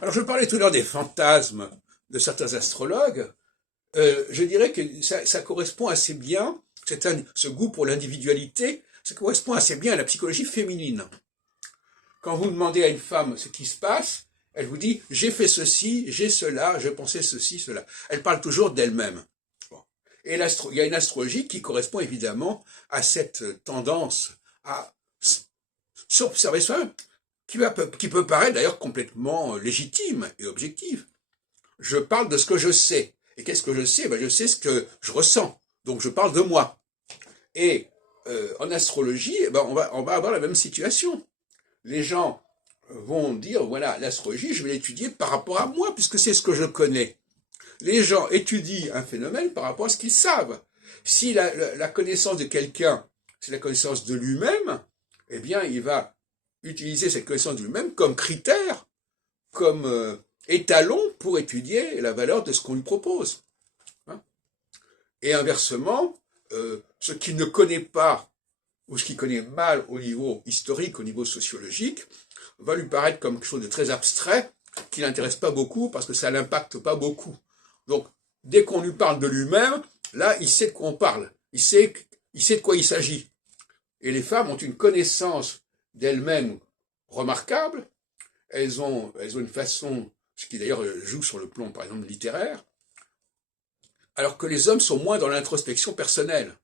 Alors, je parlais tout à l'heure des fantasmes de certains astrologues. Je dirais que ça correspond assez bien, ce goût pour l'individualité, ça correspond assez bien à la psychologie féminine. Quand vous demandez à une femme ce qui se passe, elle vous dit j'ai fait ceci, j'ai cela, je pensais ceci, cela. Elle parle toujours d'elle-même. Bon. Et il y a une astrologie qui correspond évidemment à cette tendance à s'observer soi-même, qui peut paraître d'ailleurs complètement légitime et objective. Je parle de ce que je sais. Et qu'est-ce que je sais? Ben, je sais ce que je ressens. Donc je parle de moi. Et en astrologie, ben, on va avoir la même situation. Les gens vont dire, voilà, l'astrologie, je vais l'étudier par rapport à moi, puisque c'est ce que je connais. Les gens étudient un phénomène par rapport à ce qu'ils savent. Si la connaissance de quelqu'un, c'est la connaissance de lui-même, eh bien, il va utiliser cette connaissance de lui-même comme critère, comme étalon pour étudier la valeur de ce qu'on lui propose. Hein. Et inversement, ce qu'il ne connaît pas, ou ce qu'il connaît mal au niveau historique, au niveau sociologique, va lui paraître comme quelque chose de très abstrait, qui l'intéresse pas beaucoup, parce que ça l'impacte pas beaucoup. Donc, dès qu'on lui parle de lui-même, là, il sait de quoi on parle. Il sait de quoi il s'agit. Et les femmes ont une connaissance d'elles-mêmes remarquable. Elles ont une façon, ce qui d'ailleurs joue sur le plan, par exemple, littéraire, alors que les hommes sont moins dans l'introspection personnelle.